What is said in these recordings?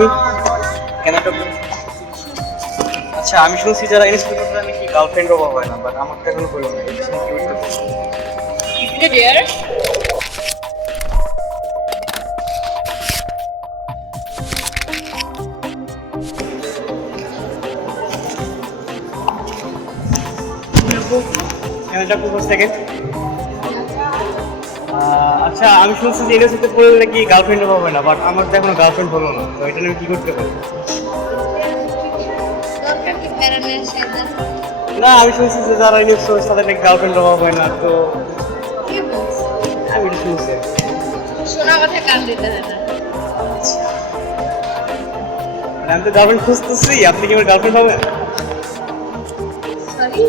Me, can I talk? আচ্ছা, আমি শুনছি যারা ইনস্টিটিউট করে নাকি গার্লফ্রেন্ড অভাব হয় না, বাট আমার তো এখনো হলো না। এই বিষয়ে কি বলতে পারছি? Dear, can I talk for second? আচ্ছা, আমি শুনছি যে ইউনিভার্সিটিতে পড়লে নাকি গার্লফ্রেন্ড অভাব হয় না, বাট আমার তো এখনো গার্লফ্রেন্ড হলো না, তো এটা নিয়ে আমি কি করতে পারি? দরকার কি প্যারানের সাথে? না, আমি শুনছি যে যারা ইউনিভার্সিটি তাদের নাকি গার্লফ্রেন্ড অভাব হয় না, তো কি বলছো? আমি এটা শুনছি। শোনা কথা কান দিতে হয় না। মানে আমি তো গার্লফ্রেন্ড খুঁজতেছি, আপনি কি আমার গার্লফ্রেন্ড হবেন? সরি,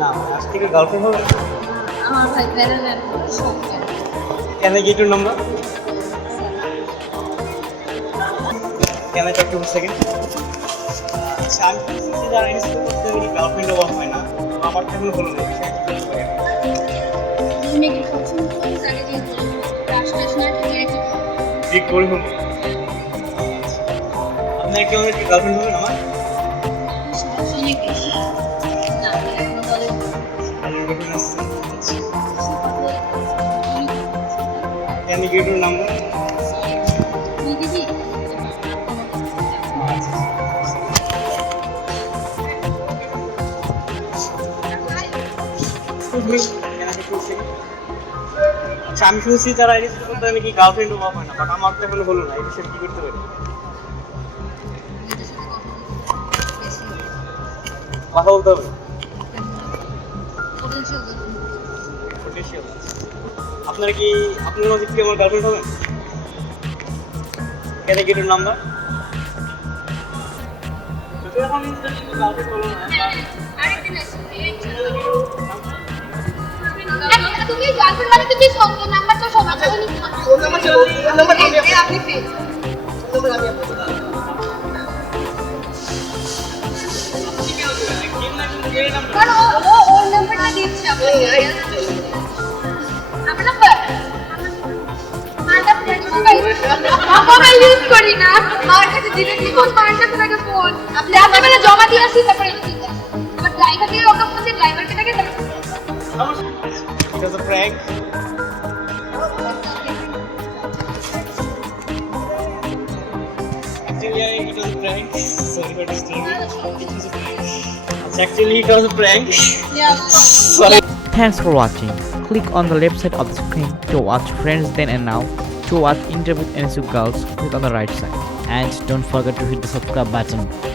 না, আজ থেকে গার্লফ্রেন্ড হবে? আমার ভাই প্যারানের সঙ্গে। Can I get your number? Can I talk to second? আচ্ছা, আমি শুনছি যে যারা ইনস্টিটিউট করতে নাকি গার্লফ্রেন্ড অভাব হয় না, তো আমার তো এখনো হলো না। এই বিষয়ে কি করতে পারি? তুমি কি পছন্দ করো? তাকে যে রাষ্ট্রের সময় থেকে ঠিক করে হলো। আপনার কেউ কি গার্লফ্রেন্ড হবেন আমার? শুনে কি? না, এখনো বলে can I get your number? তুমি দিদি আচ্ছা, আমি শুনছি যারা ইনস্টিটিউট করতে নাকি গার্লফ্রেন্ড অভাব হয় না, বাট আমার তো এখনো হলো না। এই বিষয়ে কি করতে পারি? কথা বলতে হবে। Potential Potential। আপনার কি, আপনার মাঝে কি আমার গার্লফ্রেন্ড হবেন? Can I get your number? আরেকদিন আসবে তুমি গার্লফ্রেন্ড মানে তুমি সঙ্গে নাম্বার তো সবার কাছে নিতে ফোন নাম্বার ছিল, ফোন নাম্বার এই আপনি ফেল নাম্বার আমি আপনাকে কারণ ওর নাম্বারটা দিচ্ছে আপনাকে আপনার নাম্বার আমরা ইউজ করি না আমার কাছে দিলে কি ফোন মারতে থাকে ফোন আপনি রাত্রেবেলা জমা দিয়ে আসি তারপরে আমার ড্রাইভার দিয়ে ওকে ফোন দিয়ে ড্রাইভারকে থাকে It was a prank. Actually, it was a prank. Sorry for disturbing. It was a prank. Actually, it was a prank. Sorry. Thanks for watching. Click on the left side of the screen to watch Friends Then and Now. To watch Interview with NSU Girls, click on the right side. And don't forget to hit the subscribe button.